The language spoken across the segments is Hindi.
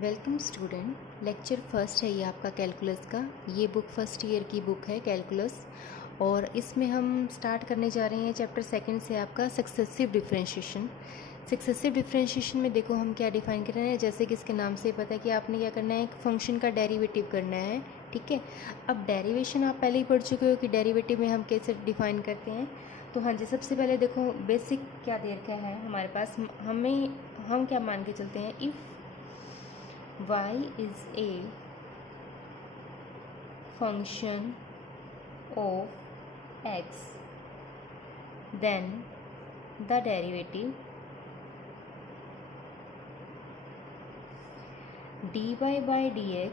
Welcome student. लेक्चर फर्स्ट है ये आपका कैलकुलस का। ये बुक फर्स्ट ईयर की बुक है कैलकुलस, और इसमें हम स्टार्ट करने जा रहे हैं चैप्टर सेकंड से आपका सक्सेसिव डिफरेंशिएशन। सक्सेसिव डिफरेंशिएशन में देखो हम क्या डिफाइन कर रहे हैं। जैसे कि इसके नाम से पता है कि आपने क्या करना है, एक फंक्शन का डेरिवेटिव करना है। ठीक है, अब डेरिवेशन आप पहले ही पढ़ चुके हो कि डेरिवेटिव में हम कैसे डिफाइन करते हैं। तो हाँ जी, सबसे पहले देखो बेसिक क्या दे रखा है हमारे पास। हम क्या मान के चलते हैं, if y is a function of x, then the derivative dy by dx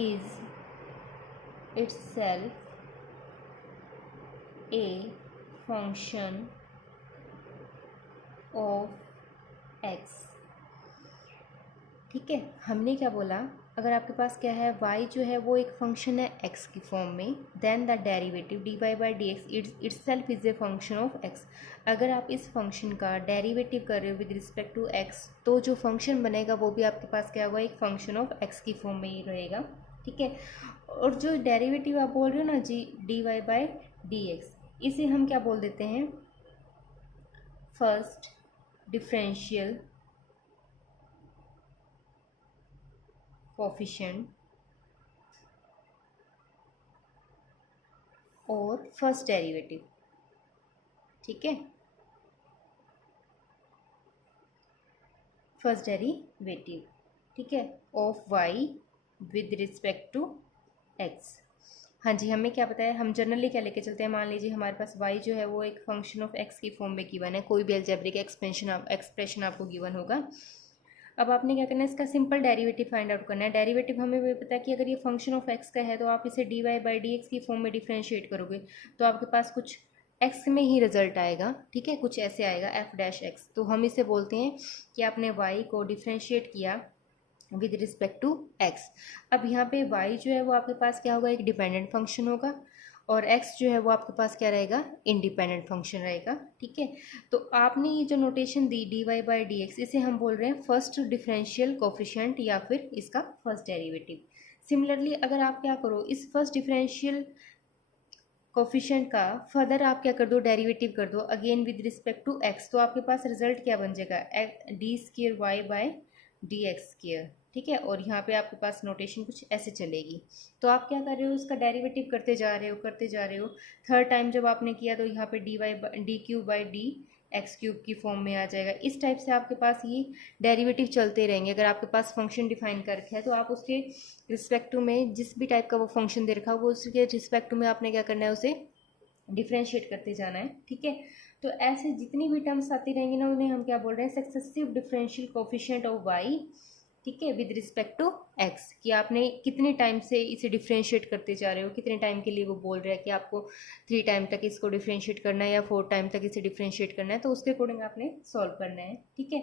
is itself a function of x। ठीक है, हमने क्या बोला, अगर आपके पास क्या है, y जो है वो एक फंक्शन है x की फॉर्म में, then the derivative dy by dx itself is a function of x। अगर आप इस फंक्शन का डेरिवेटिव कर रहे हो विद रिस्पेक्ट टू x, तो जो फंक्शन बनेगा वो भी आपके पास क्या होगा, एक फंक्शन ऑफ x की फॉर्म में ही रहेगा। ठीक है, और जो डेरिवेटिव आप बोल रहे हो ना जी, dy by dx, इसे हम क्या बोल देते हैं, फर्स्ट डिफरेंशियल कोफिशिएंट और फर्स्ट डेरिवेटिव। ठीक है, फर्स्ट डेरिवेटिव, ठीक है, of y with respect to x। हाँ जी, हमें क्या पता है, हम जनरली क्या लेके चलते हैं, मान लीजिए हमारे पास y जो है वो एक फंक्शन ऑफ x की फॉर्म में गिवन है, कोई भी अलजेब्रिक एक्सप्रेशन आपको गिवन होगा। अब आपने क्या करना है, इसका सिंपल डेरिवेटिव फाइंड आउट करना है। डेरिवेटिव हमें भी पता है कि अगर ये फंक्शन ऑफ x का है तो आप इसे dy by dx की फॉर्म में डिफ्रेंशिएट करोगे तो आपके पास कुछ x में ही रिजल्ट आएगा। ठीक है, कुछ ऐसे आएगा f डैश x। तो हम इसे बोलते हैं कि आपने y को डिफ्रेंशिएट किया विद रिस्पेक्ट टू x। अब यहाँ पे y जो है वो आपके पास क्या होगा, एक डिपेंडेंट फंक्शन होगा, और x जो है वो आपके पास क्या रहेगा, इंडिपेंडेंट फंक्शन रहेगा। ठीक है, तो आपने ये जो notation the dy by D x, इसे हम बोल रहे हैं फर्स्ट डिफरेंशियल कोफिशिएंट या फिर इसका फर्स्ट डेरिवेटिव। सिमिलरली अगर आप क्या करो, इस फर्स्ट डिफरेंशियल कोफिशिएंट का फर्दर आप क्या कर दो, डेरिवेटिव कर दो again with respect to x, तो आपके पास रिजल्ट क्या बन जाएगा, d square y by d x square. ठीक है, और यहाँ पे आपके पास नोटेशन कुछ ऐसे चलेगी। तो आप क्या कर रहे हो, उसका डेरिवेटिव करते जा रहे हो करते जा रहे हो। थर्ड टाइम जब आपने किया तो यहाँ पे D cube by D x cube की फॉर्म में आ जाएगा। इस टाइप से आपके पास ये डेरिवेटिव चलते रहेंगे। अगर आपके पास फंक्शन डिफाइन कर रखा है तो आप उसके रिस्पेक्टिव में जिस भी टाइप का वो फंक्शन दे रखा है वो उसके रिस्पेक्टिव में आपने क्या करना है, उसे डिफ्रेंशिएट करते जाना है। ठीक है, तो ऐसे जितनी भी टर्म्स आती रहेंगी ना, उन्हें हम क्या बोल रहे हैं, successive differential coefficient of y। ठीक है, विद रिस्पेक्ट टू x, कि आपने कितने टाइम से इसे डिफ्रेंशिएट करते जा रहे हो, कितने टाइम के लिए वो बोल रहा है कि आपको 3 टाइम तक इसको डिफ्रेंशिएट करना है या 4 टाइम तक इसे डिफ्रेंशिएट करना है, तो उसके अकॉर्डिंग आपने सॉल्व करना है। ठीक है,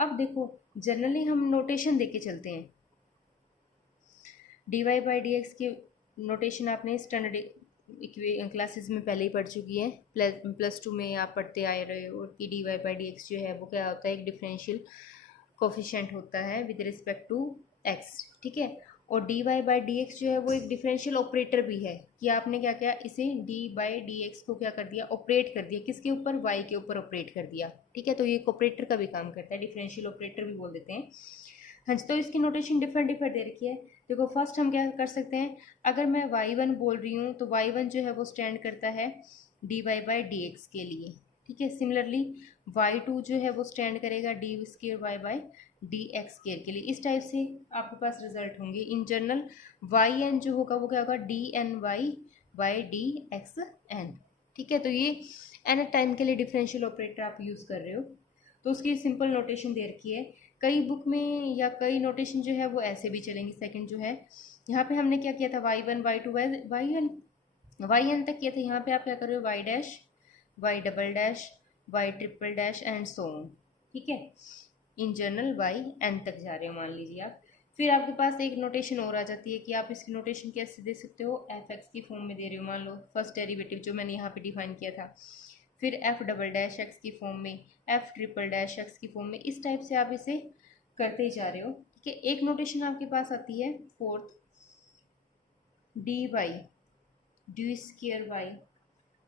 अब देखो जनरली हम नोटेशन देके चलते हैं। dy बाई डी एक्स की नोटेशन आपने स्टैंडर्ड क्लासेस में पहले ही पढ़ चुकी है, +2 में आप पढ़ते आए रहे हो कि d Y by D x जो है वो क्या होता है, एक डिफरेंशियल कोफिशिएंट होता है विद रिस्पेक्ट टू एक्स। ठीक है, और d Y by D x जो है वो एक डिफरेंशियल ऑपरेटर भी है, कि आपने क्या किया, इसे डी बाई डी एक्स को क्या कर दिया, ऑपरेट कर दिया, किसके ऊपर, वाई के ऊपर ऑपरेट कर दिया। ठीक है, तो ये एक ऑपरेटर का भी काम करता है, डिफरेंशियल ऑपरेटर भी बोल देते हैं। हाँ जी, तो इसकी नोटेशन डिफरेंट डिफरेंट दे रखी है। देखो फर्स्ट हम क्या कर सकते हैं, अगर मैं y1 बोल रही हूँ तो y1 जो है वो स्टैंड करता है dy बाई डी एक्स के लिए। ठीक है, सिमिलरली y2 जो है वो स्टैंड करेगा d square y by D x square के लिए। इस टाइप से आपके पास रिजल्ट होंगे। इन जनरल yn जो होगा वो क्या होगा, d n y by D x n. ठीक है, तो ये एन टाइम के लिए डिफरेंशियल ऑपरेटर आप यूज़ कर रहे हो, तो उसकी सिंपल नोटेशन दे रखी है। कई बुक में या कई नोटेशन जो है वो ऐसे भी चलेंगी। सेकंड जो है, यहाँ पे हमने क्या किया था, y1 y2 yn तक किया था। यहाँ पे आप क्या कर रहे हो, y dash y double dash y triple dash and so on. ठीक है, इन जनरल yn तक जा रहे हो मान लीजिए आप। फिर आपके पास एक नोटेशन और आ जाती है कि आप इसकी नोटेशन कैसे दे सकते हो, f(x) की फॉर्म में दे रहे हो, मान लो फर्स्ट डेरिवेटिव जो मैंने यहाँ पे डिफाइन किया था, फिर f डबल डैश एक्स की फॉर्म में, f ट्रिपल डैश एक्स की फॉर्म में। इस टाइप से आप इसे करते ही जा रहे हो, ठीक है। एक नोटेशन आपके पास आती है fourth, d y, d square y,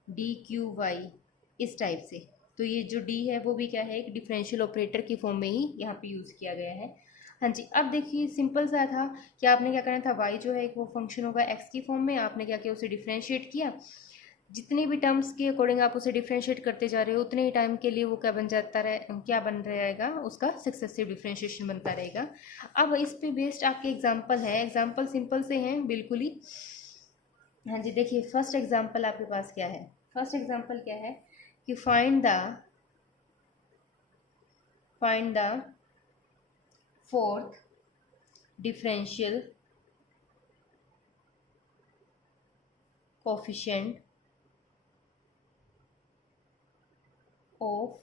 d cube y, इस टाइप से। तो ये जो डी है वो भी क्या है, एक डिफरेंशियल ऑपरेटर की फॉर्म में ही यहाँ पे यूज़ किया गया है। हाँ जी, अब देखिए सिंपल सा था कि आपने क्या करना था, वाई जो है एक वो फंक्शन होगा एक्स की फॉर्म में, आपने क्या किया, उसे डिफ्रेंशिएट किया। जितने भी टर्म्स के अकॉर्डिंग आप उसे डिफ्रेंशिएट करते जा रहे हो उतने ही टाइम के लिए वो क्या बन जाता रहे, क्या बन रहेगा, उसका सक्सेसिव डिफ्रेंशिएशन बनता रहेगा। अब इस पे बेस्ड आपके एग्जाम्पल है, एग्जाम्पल सिंपल से हैं बिल्कुल ही। हाँ जी, देखिए फर्स्ट एग्जाम्पल आपके पास क्या है, फर्स्ट एग्जाम्पल क्या है कि find the fourth differential coefficient of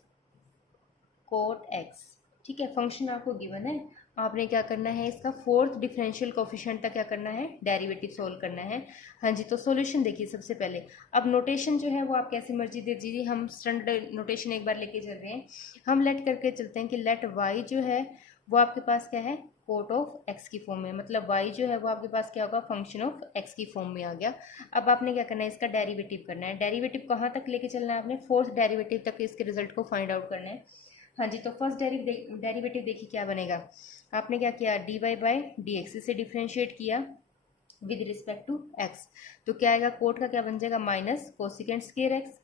cot x. ठीक है, फंक्शन आपको गिवन है, आपने क्या करना है, इसका फोर्थ डिफरेंशियल कोफिशिएंट तक क्या करना है, डेरिवेटिव सोल्व करना है। हाँ जी, तो सॉल्यूशन देखिए सबसे पहले। अब नोटेशन जो है वो आप कैसे मर्जी दे दीजिए, हम स्टैंडर्ड नोटेशन एक बार लेके चल रहे हैं। हम लेट करके चलते हैं कि लेट वाई जो है वो आपके पास क्या है, कोट ऑफ एक्स की फॉर्म में, मतलब वाई जो है वो आपके पास क्या होगा, फंक्शन ऑफ एक्स की फॉर्म में आ गया। अब आपने क्या करना है, इसका डेरिवेटिव करना है। डेरिवेटिव कहाँ तक लेके चलना है आपने, फोर्थ डेरिवेटिव तक इसके रिजल्ट को फाइंड आउट करना है। हाँ जी, तो फर्स्ट डेरिवेटिव देखिए क्या बनेगा, आपने क्या किया, d Y by D x, इसे डिफ्रेंशिएट किया विद रिस्पेक्ट टू एक्स, तो क्या आएगा, कोट का क्या बन जाएगा, minus cosecant square x,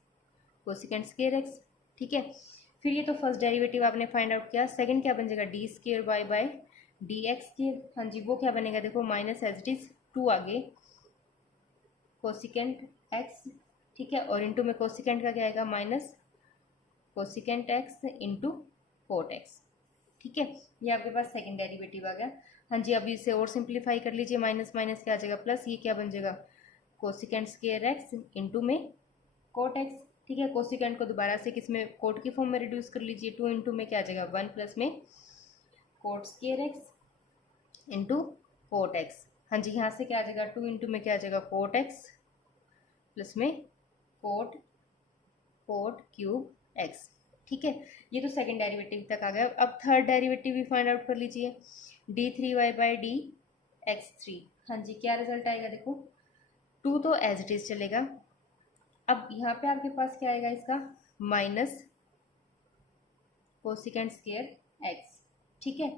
cosecant square x. ठीक है, फिर ये तो फर्स्ट डेरिवेटिव आपने फाइंड आउट किया, सेकंड क्या बन जाएगा, d square y by d x square. हाँ जी, वो क्या बनेगा, देखो minus as it is two आगे कोसिकेंट एक्स, ठीक है, और इंटू में कोसिकेंट का क्या आएगा, minus cosecant x into coat x. ठीक है, ये आपके पास सेकंड डेरिवेटिव आ गया। हाँ जी, अब इसे और सिंप्लीफाई कर लीजिए, माइनस माइनस क्या आ जाएगा प्लस, ये क्या बन जाएगा, कोसिकेंट स्क्वायर एक्स इंटू में कोट एक्स। ठीक है, कोसिकेंट को दोबारा से किसमें, कोट की फॉर्म में रिड्यूस कर लीजिए, टू इंटू में क्या आ जाएगा, वन प्लस में cot square x into cot x. हाँ जी, यहाँ से क्या आ जाएगा, टू इंटू में क्या आ जाएगा, कोट एक्स प्लस में कोट क्यूब एक्स। ठीक है, ये तो सेकंड डेरिवेटिव तक आ गया। अब थर्ड डेरिवेटिव भी फाइंड आउट कर लीजिए, d three y by D x three. हाँ जी, क्या रिजल्ट आएगा, देखो टू तो एज इट इज चलेगा। अब यहाँ पे आपके पास क्या आएगा, इसका माइनस कोसिकेंट स्क्वायर एक्स। ठीक है,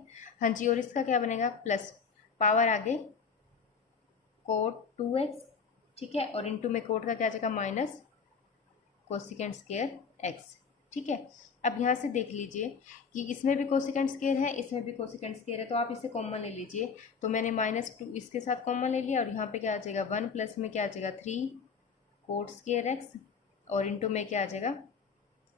हाँ जी, और इसका क्या बनेगा, प्लस पावर आगे कोट टू एक्स। ठीक है, और इंटू में कोट का क्या आ जाएगा, माइनस कोसिकेंट स्क्वायर एक्स। ठीक है, अब यहाँ से देख लीजिए कि इसमें भी कोसिकेंट स्क्वायर है, इसमें भी कोसिकेंट स्क्वायर है, तो आप इसे कॉमन ले लीजिए। तो मैंने माइनस टू इसके साथ कॉमन ले लिया, और यहाँ पे क्या आ जाएगा, वन प्लस में क्या आ जाएगा, थ्री कोट स्क्वायर एक्स, और इंटू में क्या आ जाएगा,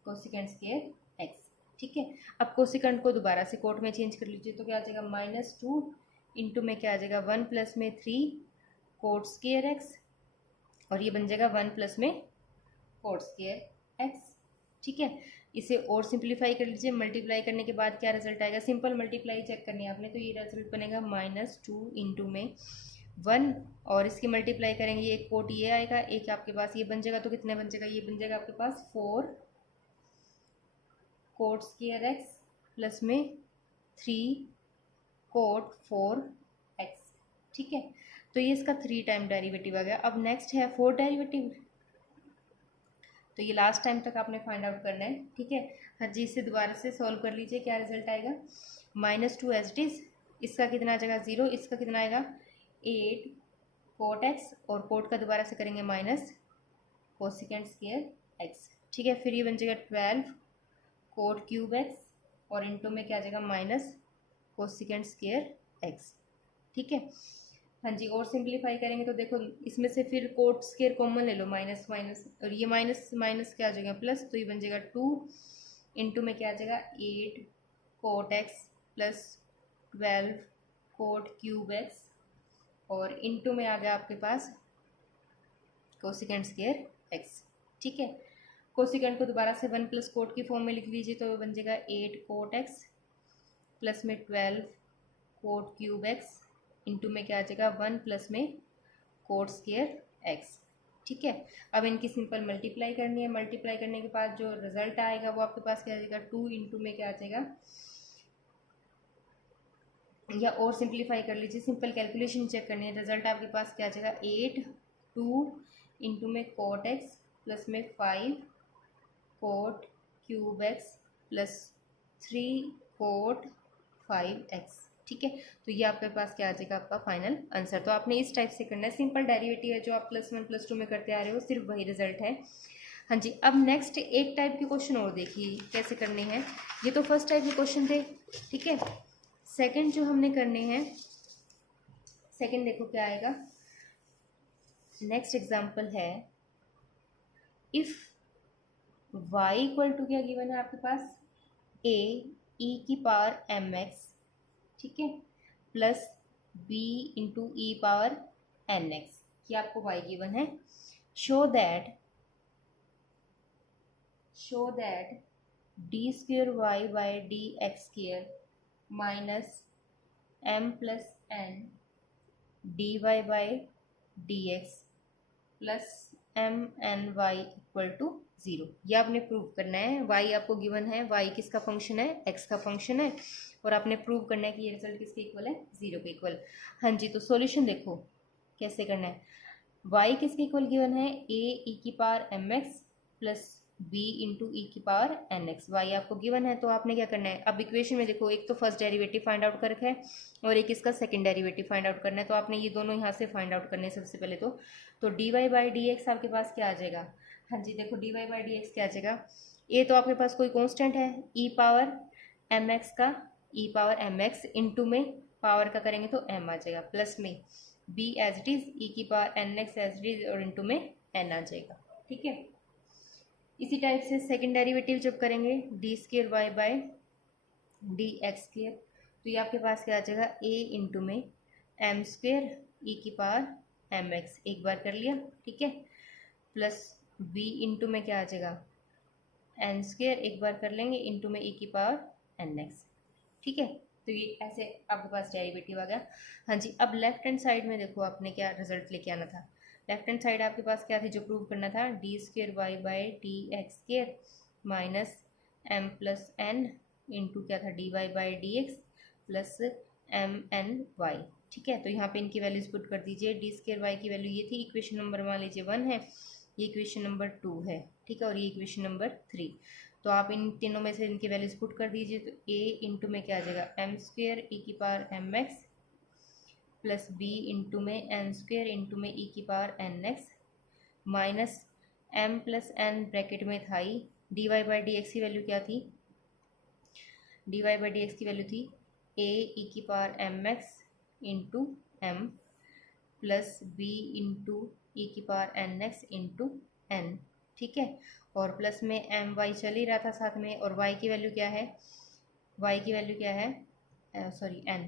कोसिकेंट स्क्वायर एक्स। ठीक है, अब कोसिकेंट को दोबारा से कोट में चेंज कर लीजिए, तो क्या आ जाएगा, माइनस टू इंटू में क्या आ जाएगा, वन प्लस में थ्री कोट स्क्वायर एक्स, और ये बन जाएगा वन प्लस में कोट स्क्वायर एक्स। ठीक है, इसे और सिंप्लीफाई कर लीजिए, मल्टीप्लाई करने के बाद क्या रिजल्ट आएगा, सिंपल मल्टीप्लाई चेक करनी है आपने, तो ये रिजल्ट बनेगा माइनस टू इंटू में वन, और इसकी मल्टीप्लाई करेंगे, एक कोट ये आएगा, एक आपके पास ये बन जाएगा, तो कितने बन जाएगा, ये बन जाएगा आपके पास four cot square X plus में थ्री कोट फोर एक्स। ठीक है, तो ये इसका थ्री टाइम डेरिवेटिव आ गया। अब नेक्स्ट है फोर डेरिवेटिव, तो ये लास्ट टाइम तक आपने फाइंड आउट करना है। ठीक है, हाँ जी, इसे दोबारा से सॉल्व कर लीजिए, क्या रिजल्ट आएगा, माइनस टू एच डीज, इसका कितना आ जाएगा, जीरो, इसका कितना आएगा, एट कोट एक्स, और कोट का दोबारा से करेंगे माइनस कोसिकेंट स्क्वायर एक्स। ठीक है, फिर ये बन जाएगा ट्वेल्व कोट क्यूब एक्स, और इंटू में क्या आ जाएगा, माइनस कोसिकेंट स्क्वायर एक्स। ठीक है, हाँ जी, और सिंप्लीफाई करेंगे तो देखो इसमें से फिर कोट स्क्वायर कॉमन ले लो, माइनस माइनस, और ये माइनस माइनस क्या आ जाएगा, प्लस, तो ये बन जाएगा टू इंटू में क्या आ जाएगा, eight cot x plus twelve cot cube x, और इंटू में आ गया आपके पास कोसिकेंट स्क्वायर एक्स। ठीक है, कोसिकेंट को दोबारा से वन प्लस कोट की फॉर्म में लिख लीजिए, तो बन जाएगा एट कोट एक्स प्लस में twelve cot cube x, into में क्या आ जाएगा, वन प्लस में कोट स्क्वायर एक्स। ठीक है, अब इनकी सिंपल मल्टीप्लाई करनी है, मल्टीप्लाई करने के बाद जो रिजल्ट आएगा वो आपके पास क्या आ जाएगा, टू इंटू में क्या आ जाएगा, या और सिंप्लीफाई कर लीजिए, सिंपल कैलकुलेशन चेक करनी है। रिजल्ट आपके पास क्या आ जाएगा, 8 2 इंटू में कोट एक्स प्लस में 5 cot cube x plus 3 cot 5x। ठीक है, तो ये आपके पास क्या आ जाएगा, आपका फाइनल आंसर। तो आपने इस टाइप से करना है, सिंपल डेरिवेटिव है जो आप +1 +2 में करते आ रहे हो, सिर्फ वही रिजल्ट है। हाँ जी, अब नेक्स्ट एक टाइप के क्वेश्चन और देखिए कैसे करने हैं। ये तो फर्स्ट टाइप के क्वेश्चन थे, ठीक है। सेकंड जो हमने करने हैं, सेकंड देखो क्या आएगा। नेक्स्ट एग्जांपल है, इफ y इक्वल टू क्या गिवन है आपके पास, a e की पावर mx, ठीक है, plus b into e power nx, ये आपको y गिवन है। Show that d square y by D x square minus m plus n dy by D x plus m n y equal to 0। ये आपने प्रूव करना है। y आपको गिवन है, y किसका फंक्शन है, x का फंक्शन है, और आपने प्रूव करना है कि ये रिजल्ट किसके इक्वल है, 0 के इक्वल। हाँ जी, तो सॉल्यूशन देखो कैसे करना है। y किसके इक्वल गिवन है, a e की power mx plus b into ई की पावर nx। y आपको गिवन है, तो आपने क्या करना है, अब इक्वेशन में देखो, एक तो फर्स्ट डेरिवेटिव फाइंड आउट कर रखा है और एक इसका सेकंड डेरिवेटिव फाइंड आउट करना है। तो आपने ये दोनों यहाँ से फाइंड आउट करने हैं सबसे पहले। तो dy बाई डी एक्स आपके पास क्या आ जाएगा। हाँ जी, देखो dy बाई डी एक्स क्या आ जाएगा, ये तो आपके पास कोई कांस्टेंट है, e पावर mx का, e पावर mx इंटू में पावर का करेंगे तो m आ जाएगा, प्लस में b as it is e की power nx as it is और इंटू में n आ जाएगा। ठीक है, इसी टाइप से सेकंड डेरिवेटिव जब करेंगे d square y by d x square, तो ये आपके पास क्या आ जाएगा, a इंटू में m स्क्वेयर ई की पावर एम एक्स, एक बार कर लिया, ठीक है, प्लस b इंटू में क्या आ जाएगा, n स्क्वेयर, एक बार कर लेंगे, इंटू में e की पावर एन एक्स। ठीक है, तो ये ऐसे आपके पास डेरिवेटिव आ गया। हाँ जी, अब लेफ्ट हैंड साइड में देखो आपने क्या रिजल्ट लेके आना था। लेफ्ट हैंड साइड आपके पास क्या थी जो प्रूव करना था, d square y by D x square minus m plus n into क्या था, d Y by D x plus m n y. ठीक है, तो यहाँ पे इनकी वैल्यूज पुट कर दीजिए। डी स्क्वेयर वाई की वैल्यू ये थी, इक्वेशन नंबर मान लीजिए 1 है, ये इक्वेशन नंबर 2 है, ठीक है, और ये इक्वेशन नंबर 3। तो आप इन तीनों में से इनकी वैल्यूज पुट कर दीजिए। तो a इंटू में क्या आ जाएगा, एम स्क्वेयर ई की power M x plus b into में एन स्क्वेयर इंटू में ई की power N X minus m plus N bracket में था ही, D Y by D X की वैल्यू क्या थी, D Y by D X की वैल्यू थी a ई की power M X into M plus b into ई की power N X into N. ठीक है, और प्लस में एम वाई चल ही रहा था साथ में, और y की वैल्यू क्या है, y की वैल्यू क्या है, सॉरी n,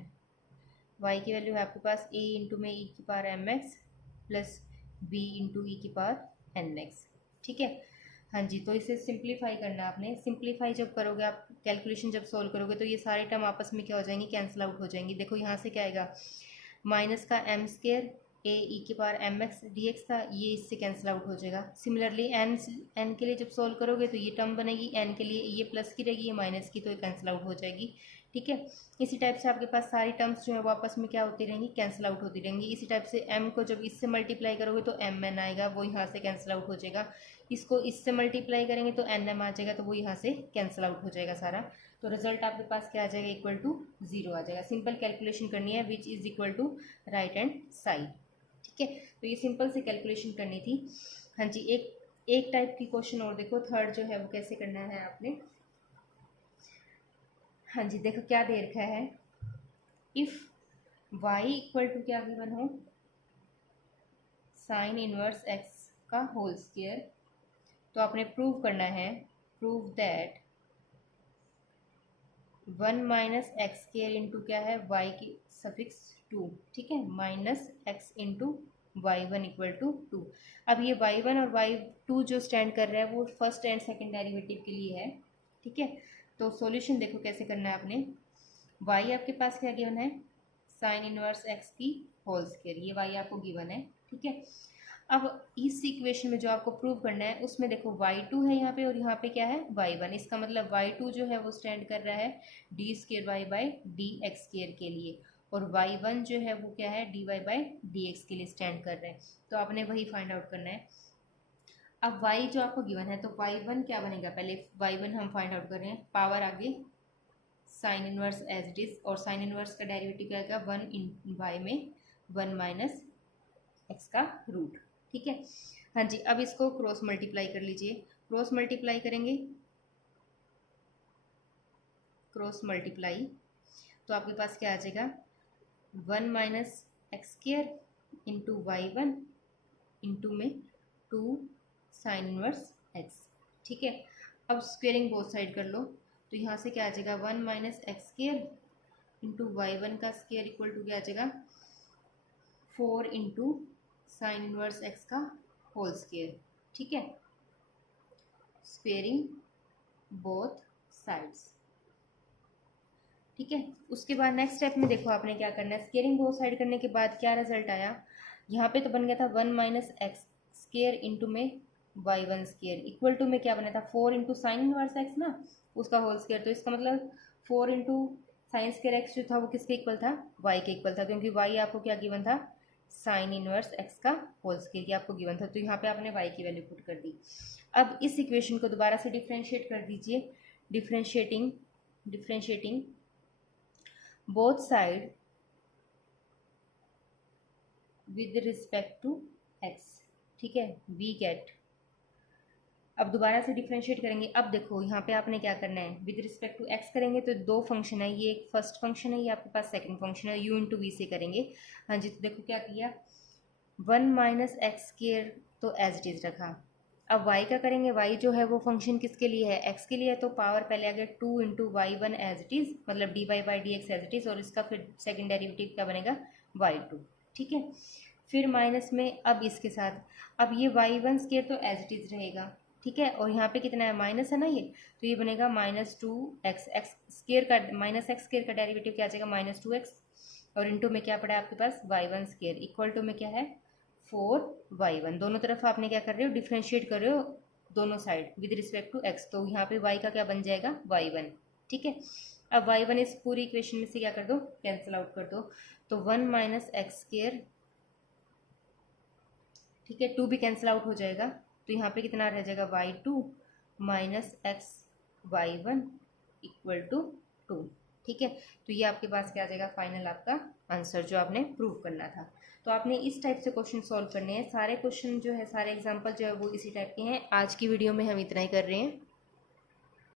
y की वैल्यू है आपके पास a इंटू में ई की power M x plus b into ई की पावर एन एक्स। ठीक है, हाँ जी, तो इसे सिंप्लीफाई करना है आपने। सिंप्लीफाई जब करोगे आप, कैलकुलेशन जब सॉल्व करोगे, तो ये सारे टर्म आपस में क्या हो जाएंगी, कैंसिल आउट हो जाएंगी। देखो यहाँ से क्या आएगा, माइनस का एम स्क्वेयर ए ई की power M x d x था, ये इससे कैंसिल आउट हो जाएगा। सिमिलरली एन के लिए जब सॉल्व करोगे तो ये टर्म बनेगी, एन के लिए ये प्लस की रहेगी, ये माइनस की, तो ये कैंसिल आउट हो जाएगी। ठीक है, इसी टाइप से आपके पास सारी टर्म्स जो है वो आपस में क्या होती रहेंगी, कैंसिल आउट होती रहेंगी। इसी टाइप से m को जब इससे मल्टीप्लाई करोगे तो एम एन आएगा, वो यहाँ से कैंसिल आउट हो जाएगा। इसको इससे मल्टीप्लाई करेंगे तो एन एम आ जाएगा, तो वो यहाँ से कैंसिल आउट हो जाएगा सारा। तो रिजल्ट आपके पास क्या आ जाएगा, इक्वल टू 0 आ जाएगा। सिंपल कैलकुलेशन करनी है, which is equal to right hand side. ठीक है, तो ये सिंपल से कैलकुलेशन करनी थी। हाँ जी, एक टाइप की क्वेश्चन और देखो, थर्ड जो है वो कैसे करना है आपने। हाँ जी, देखो क्या दे रखा है, इफ y इक्वल टू क्या गिवन हो, साइन इनवर्स x का होल स्क्वायर। तो आपने प्रूव करना है, prove that 1 minus x square into क्या है, y की सफिक्स 2, ठीक है, minus x into y1 equal to 2। अब ये y1 और y2 जो स्टैंड कर रहा है वो फर्स्ट एंड सेकंड डेरिवेटिव के लिए है। ठीक है, तो सॉल्यूशन देखो कैसे करना है आपने। y आपके पास क्या गिवन है, साइन इनवर्स x की होल स्क्वायर, ये y आपको गिवन है। ठीक है, अब इस इक्वेशन में जो आपको प्रूव करना है उसमें देखो y2 है यहाँ पे और यहाँ पे क्या है y1। इसका मतलब y2 जो है वो स्टैंड कर रहा है d square y by D x square के लिए, और y1 जो है वो क्या है d Y by D x के लिए स्टैंड कर रहा है। तो आपने वही फाइंड आउट करना है। अब y जो आपको गिवन है तो y1 क्या बनेगा, पहले y1 हम फाइंड आउट कर रहे हैं, पावर आगे sine inverse as it is, और साइन इनवर्स का डेरिवेटिव क्या आएगा 1 इन वाई में 1 माइनस एक्स का रूट। ठीक है, हाँ जी। अब इसको क्रॉस मल्टीप्लाई कर लीजिए, क्रॉस मल्टीप्लाई करेंगे, क्रॉस मल्टीप्लाई तो आपके पास क्या आ जाएगा 1 minus x square into y one into में 2 साइन इनवर्स एक्स। ठीक है, अब स्क्वेयरिंग बोथ साइड कर लो, तो यहाँ से क्या आ जाएगा 1 minus x square into y one का स्क्वायर इक्वल टू क्या आ जाएगा 4 इंटू साइन इनवर्स एक्स का होल स्क्वायर। ठीक है, स्क्वेयरिंग बोथ साइड्स। ठीक है, उसके बाद नेक्स्ट स्टेप में देखो आपने क्या करना है, स्क्वेयरिंग बोथ साइड करने के बाद क्या रिजल्ट आया, यहाँ पे तो बन गया था 1 माइनस एक्स स्क्वायर इंटू में y one square equal to में क्या बना था 4 इंटू साइन इनवर्स एक्स ना, उसका होल स्क्वायर। तो इसका मतलब 4 इंटू साइन स्क्वायर एक्स जो था वो किसके इक्वल था, वाई के इक्वल था, क्योंकि वाई आपको क्या गिवन था साइन इनवर्स एक्स का होल स्क्वायर की आपको गिवन था। तो यहाँ पे आपने वाई की वैल्यू पुट कर दी। अब इस इक्वेशन को दोबारा से डिफ्रेंशिएट कर दीजिए, differentiating both side with respect to x. ठीक है, वी गेट, अब दोबारा से डिफ्रेंशिएट करेंगे। अब देखो यहाँ पे आपने क्या करना है, विद रिस्पेक्ट टू एक्स करेंगे तो दो फंक्शन है, ये एक फर्स्ट फंक्शन है, ये आपके पास सेकंड फंक्शन है, यू इंटू वी से करेंगे। हाँ जी, तो देखो क्या किया 1 माइनस एक्स स्क्वायर तो एज इट इज रखा। अब y का करेंगे, y जो है वो फंक्शन किसके लिए है x के लिए है, तो पावर पहले आ गया 2 into y one as it is, मतलब d Y by D x as it is, और इसका फिर सेकेंड डेरिवेटिव क्या बनेगा y2। ठीक है, फिर माइनस में अब इसके साथ, अब ये वाई वन स्क्वायर तो एज इट इज रहेगा। ठीक है, और यहाँ पे कितना है माइनस है ना ये, तो ये बनेगा माइनस 2x, एक्स स्क्वायर का माइनस एक्स स्क्वायर का डेरिवेटिव क्या आ जाएगा माइनस 2x, और इंटू में क्या पड़ा है आपके पास y one square equal to में क्या है 4y1। दोनों तरफ आपने क्या कर रहे हो डिफ्रेंशिएट कर रहे हो दोनों side with respect to x, तो यहाँ पे y का क्या बन जाएगा y1। ठीक है, अब y1 इस पूरी इक्वेशन में से क्या कर दो कैंसिल आउट कर दो, तो 1 माइनस एक्स स्क्वायर, ठीक है 2 भी कैंसिल आउट हो जाएगा, तो यहाँ पे कितना रह जाएगा y2 minus x y1 equal to 2। ठीक है, तो ये आपके पास क्या आ जाएगा फाइनल आपका आंसर जो आपने प्रूव करना था। तो आपने इस टाइप से क्वेश्चन सॉल्व करने हैं, सारे क्वेश्चन जो है सारे एग्जांपल जो है वो इसी टाइप के हैं। आज की वीडियो में हम इतना ही कर रहे हैं।